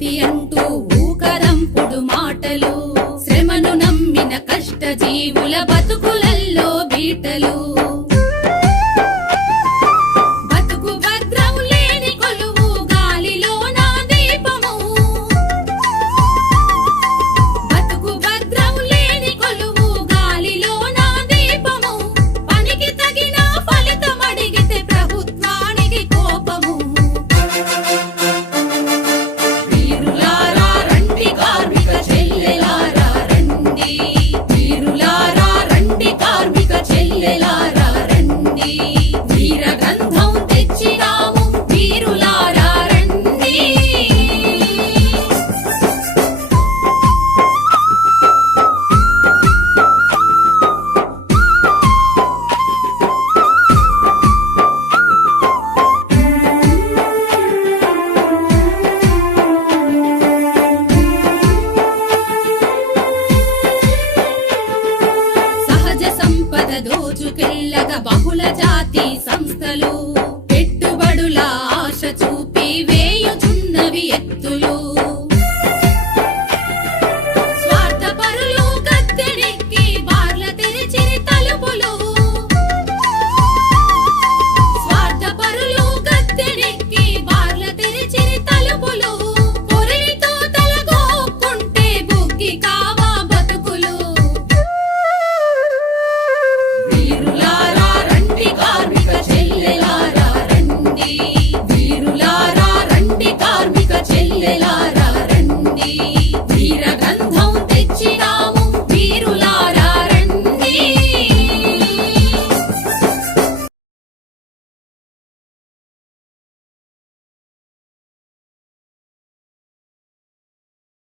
చేతి అంటూ ఊకరంపుడు మాటలు, శ్రమను నమ్మిన కష్ట జీవుల బతుకులల్లో బీటలు. బతుకు భద్రం లేని కొలువు గాలిలో నా దీపము, బతుకు భద్రం లేని కొలువు గాలిలో నా దీపము. పనికి తగిన ఫలితం అడిగితే ప్రభుత్వానికి కోపము. వీరులారా రండి, కార్మిక చెల్లెలారా రండి, వీరులారా రండి, కార్మిక చెల్లెలారా రండి. వీర గంధం తెచ్చినాము, వీరులారా రండి. సహజ సంపద దోచుకెళ్ళగా బహుళ జాతి సంస్థలు పెట్టుబడుల ఆశ చూపి వేయుచున్నవి ఎత్తులు.